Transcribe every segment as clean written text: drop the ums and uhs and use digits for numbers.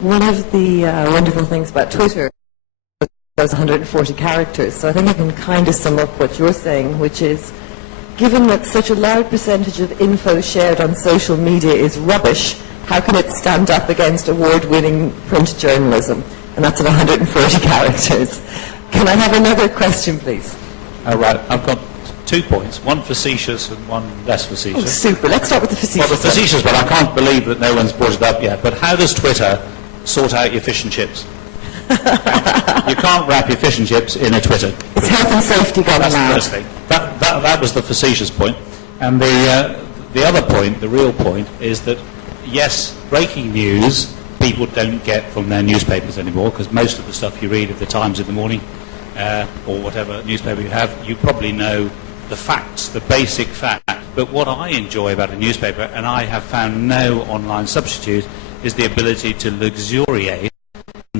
one of the wonderful things about Twitter is those 140 characters. So I think I can kind of sum up what you're saying, which is, given that such a large percentage of info shared on social media is rubbish, how can it stand up against award-winning print journalism? And that's at 140 characters. Can I have another question, please? Right. I've got 2 points, one facetious and one less facetious. Oh, super. Let's start with the facetious. Well, the facetious one, I can't believe that no one's brought it up yet, but how does Twitter sort out your fish and chips? You can't wrap your fish and chips in a Twitter. It's health and safety gone mad. That's the first thing. That was the facetious point. And the other point, the real point, is that, yes, breaking news people don't get from their newspapers anymore, because most of the stuff you read at the Times in the morning, or whatever newspaper you have, you probably know the facts, the basic facts. But what I enjoy about a newspaper, and I have found no online substitute, is the ability to luxuriate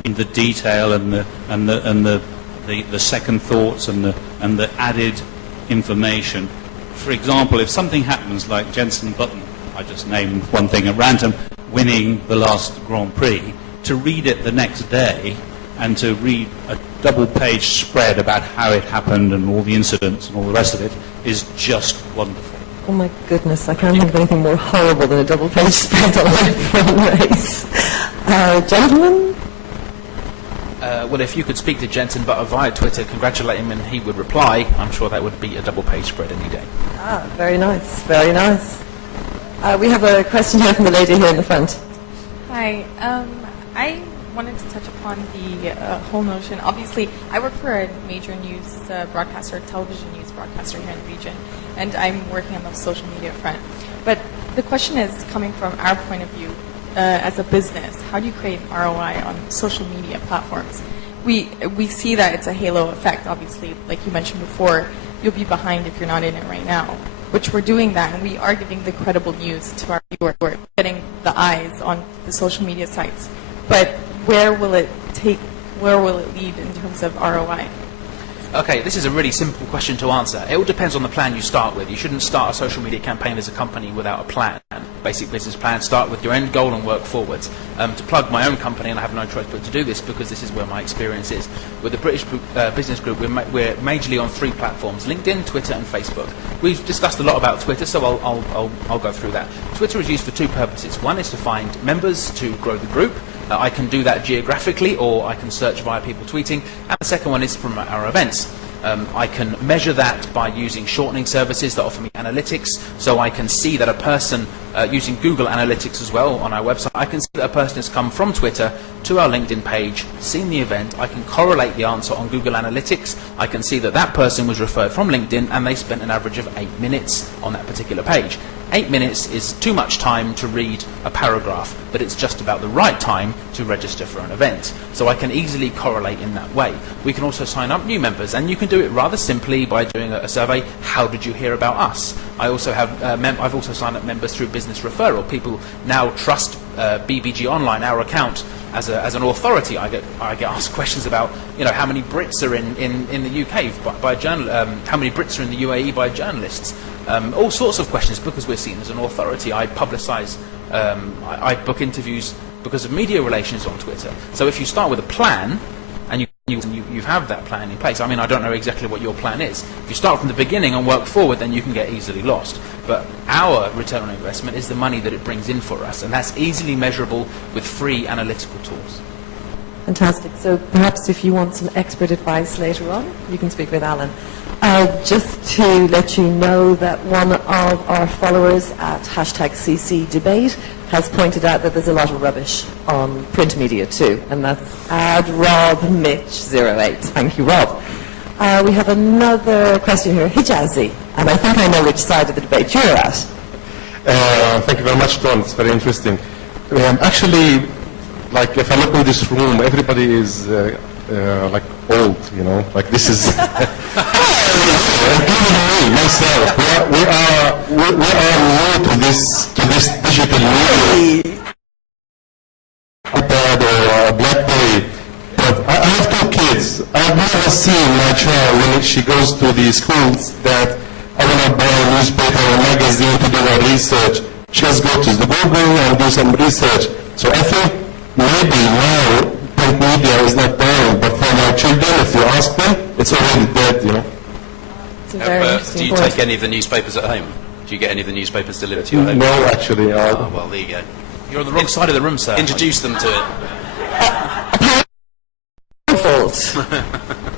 in the detail and the second thoughts and the added information. For example, if something happens like Jenson Button, I just named one thing at random, winning the last Grand Prix, to read it the next day and to read a double-page spread about how it happened and all the incidents and all the rest of it is just wonderful. Oh my goodness, I can't think of anything more horrible than a double-page spread on a F1 race. Gentlemen? Well, if you could speak to Jenson Button via Twitter, congratulate him and he would reply, I'm sure that would beat a double-page spread any day. Ah, very nice, very nice. We have a question here from the lady here in the front. Hi. I wanted to touch upon the whole notion. Obviously, I work for a major news broadcaster, television news broadcaster here in the region, and I'm working on the social media front. But the question is coming from our point of view as a business. How do you create an ROI on social media platforms? We see that it's a halo effect, obviously. Like you mentioned before, you'll be behind if you're not in it right now, which we're doing that, and we are giving the credible news to our viewers. We're getting the eyes on the social media sites. But where will it lead in terms of ROI? Okay, this is a really simple question to answer. It all depends on the plan you start with. You shouldn't start a social media campaign as a company without a plan. Basic business plan, start with your end goal and work forwards. To plug my own company, and I have no choice but to do this because this is where my experience is. With the British Business Group, we're majorly on 3 platforms, LinkedIn, Twitter and Facebook. We've discussed a lot about Twitter, so I'll go through that. Twitter is used for 2 purposes. One is to find members to grow the group. I can do that geographically, or I can search via people tweeting. And the second one is to promote our events. I can measure that by using shortening services that offer me analytics, so I can see that a person, using Google Analytics as well on our website, I can see that a person has come from Twitter to our LinkedIn page, seen the event, I can correlate the answer on Google Analytics, I can see that that person was referred from LinkedIn and they spent an average of 8 minutes on that particular page. 8 minutes is too much time to read a paragraph, but it's just about the right time to register for an event. So I can easily correlate in that way. We can also sign up new members, and you can do it rather simply by doing a survey, how did you hear about us? I also have I've also signed up members through business referral. People now trust BBG Online, our account, as an authority. I get asked questions about, how many Brits are in the UK by how many Brits are in the UAE by journalists. All sorts of questions, because we're seen as an authority. I publicise, I book interviews because of media relations on Twitter. So if you start with a plan, and you have that plan in place, I don't know exactly what your plan is. If you start from the beginning and work forward, then you can get easily lost. But our return on investment is the money that it brings in for us, and that's easily measurable with free analytical tools. Fantastic. So perhaps if you want some expert advice later on, you can speak with Alan. Just to let you know that one of our followers at #CCDebate has pointed out that there's a lot of rubbish on print media too, and that's @RobMitch08. Thank you, Rob. We have another question here, Hijazi, and I think I know which side of the debate you're at. Thank you very much, Don. It's very interesting. Actually, like if I look in this room, everybody is like old, like this is including me, myself. We are new to this digital media, iPad or BlackBerry. But I have 2 kids. I've never seen my child when she goes to the schools that I want to buy a newspaper or magazine to do her research. She just go to the Google and do some research. So I think maybe now print media is not dying, but for my children, if you ask them, it's already dead, you know. It's a very interesting Do you point. take any of the newspapers at home? Do you get any of the newspapers delivered to your home? No, actually. Oh, well, there you go. You're on the wrong side of the room, sir. Introduce them to it. Fault.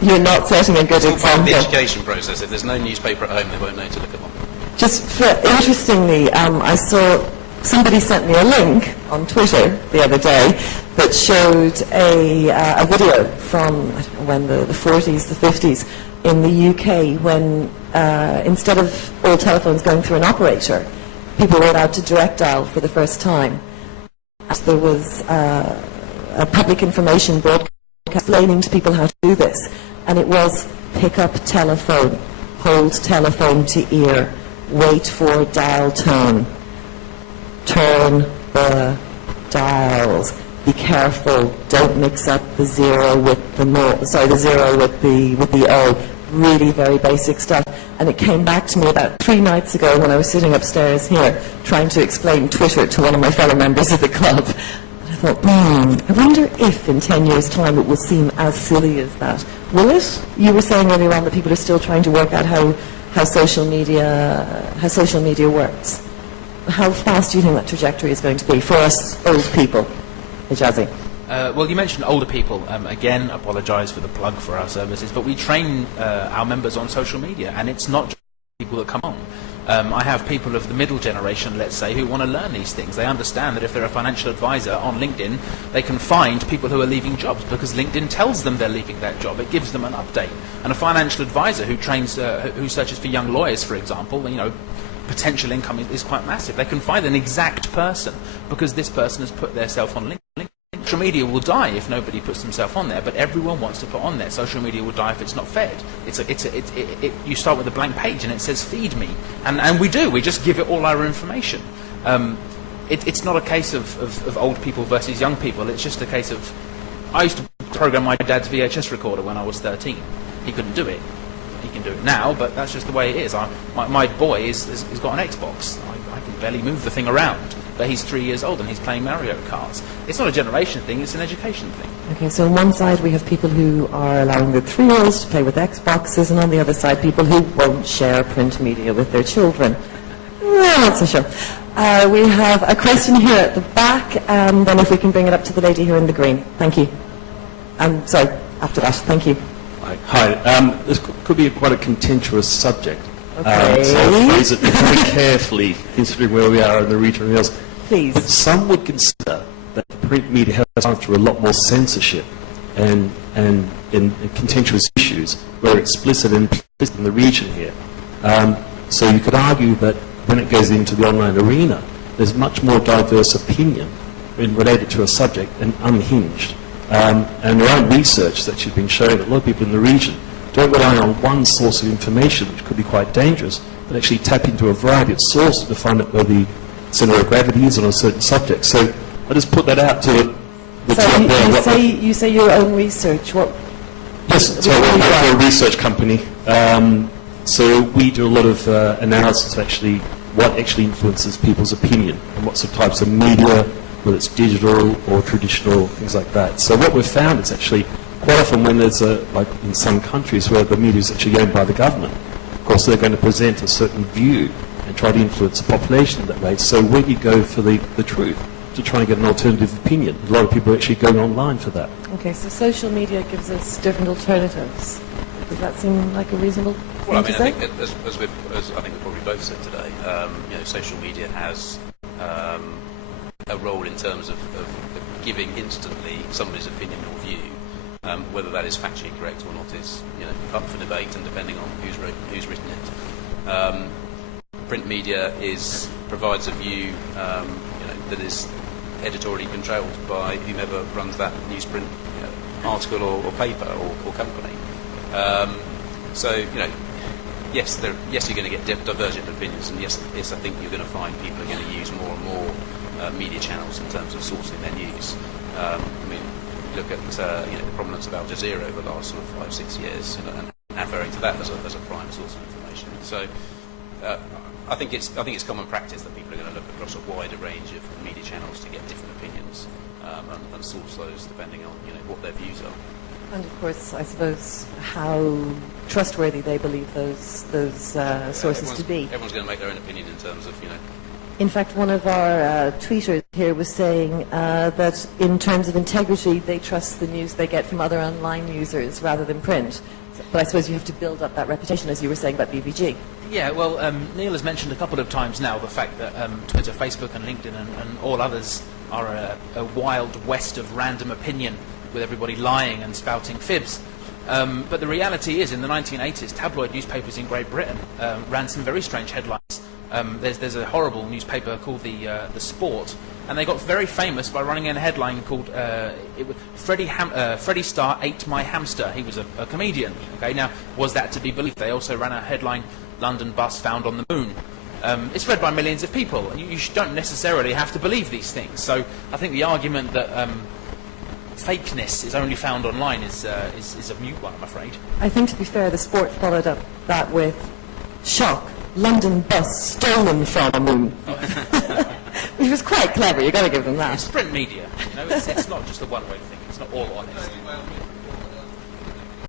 You're not setting a good It's all part of the example. education process. If there's no newspaper at home, they won't know to look at one. Just for, interestingly, I saw somebody sent me a link on Twitter the other day that showed a video from, I don't know when, the 40s, the 50s in the UK when instead of all telephones going through an operator, people were allowed to direct dial for the first time. There was a public information broadcast explaining to people how to do this, and it was pick up telephone, hold telephone to ear, wait for dial tone, turn the dials, be careful, don't mix up the zero with the the zero with the O. Really very basic stuff. And it came back to me about 3 nights ago when I was sitting upstairs here trying to explain Twitter to one of my fellow members of the club. And I thought, I wonder if in 10 years' time it will seem as silly as that. Will it? You were saying earlier on that people are still trying to work out how social media works. How fast do you think that trajectory is going to be for us old people? Hijazi. Well, you mentioned older people. Again, apologise for the plug for our services, but we train our members on social media, and it's not just people that come on. I have people of the middle generation, let's say, who want to learn these things. They understand that if they're a financial advisor on LinkedIn, they can find people who are leaving jobs because LinkedIn tells them they're leaving that job. It gives them an update. And a financial advisor who trains, who searches for young lawyers, for example, potential income is quite massive. They can find an exact person because this person has put themselves on LinkedIn. Social media will die if nobody puts themselves on there, but everyone wants to put on there. Social media will die if it's not fed. You start with a blank page and it says feed me, and we do. We just give it all our information. It's not a case of old people versus young people. It's just a case of, I used to program my dad's VHS recorder when I was 13. He couldn't do it. He can do it now, but that's just the way it is. My boy has got an Xbox. I can barely move the thing around. But he's 3 years old and he's playing Mario Kart. It's not a generation thing, it's an education thing. Okay, so on one side we have people who are allowing their 3-year-olds to play with Xboxes, and on the other side people who won't share print media with their children. Well, not so sure. We have a question here at the back, and then if we can bring it up to the lady here in the green. Thank you. Sorry, after that. Thank you. Hi. This could be quite a contentious subject. Okay. So I'll phrase it very carefully, considering where we are in the regional hills. Please. But some would consider that the print media has gone through a lot more censorship and in contentious issues where explicit and implicit in the region here. So you could argue that when it goes into the online arena, there's much more diverse opinion related to a subject and unhinged. And our own research that you've been showing that a lot of people in the region don't rely on one source of information, which could be quite dangerous, but actually tap into a variety of sources to find out where the centre of gravity is on a certain subject. So I just put that out to the So top there. you say your own research. What? Yes, so we're a research company. So we do a lot of analysis of actually what actually influences people's opinion and what sort of types of media, whether it's digital or traditional, things like that. So what we've found is actually quite often when there's like in some countries where the media is actually owned by the government, of course they're going to present a certain view and try to influence the population in that way. So where do you go for the truth to try and get an alternative opinion? A lot of people are actually going online for that. Okay, so social media gives us different alternatives. Does that seem like a reasonable thing Well, to I say? think as I think we probably both said today, social media has a role in terms of giving instantly somebody's opinion or view. Whether that is factually correct or not is up for debate, and depending on who's written it. Print media provides a view that is editorially controlled by whomever runs that newsprint article or paper or company. Yes, you're going to get divergent opinions, and yes, I think you're going to find people are going to use more and more media channels in terms of sourcing their news. Look at the prominence of Al Jazeera over the last sort of 5-6 years, and referring to that as a prime source of information. So I think it's common practice that people are going to look across a wider range of media channels to get different opinions. and source those depending on what their views are. And of course, I suppose how trustworthy they believe those sources to be. Everyone's going to make their own opinion in terms of In fact, one of our tweeters here was saying that in terms of integrity, they trust the news they get from other online users rather than print. But I suppose you have to build up that reputation, as you were saying about BBG. Yeah, well, Neil has mentioned a couple of times now the fact that Twitter, Facebook and LinkedIn and all others are a wild west of random opinion with everybody lying and spouting fibs. But the reality is, in the 1980s, tabloid newspapers in Great Britain ran some very strange headlines. There's a horrible newspaper called the Sport, and they got very famous by running a headline called Freddie Starr ate my hamster. He was a comedian. Okay, now was that to be believed? They also ran a headline: London bus found on the moon. It's read by millions of people, and you don't necessarily have to believe these things. So I think the argument that fakeness is only found online is a mute one, I'm afraid. I think, to be fair, the Sport followed up that with shock. London bus stolen from a moon. Which was quite clever, you've got to give them that. It's print media, it's not just a one-way thing, it's not all honest.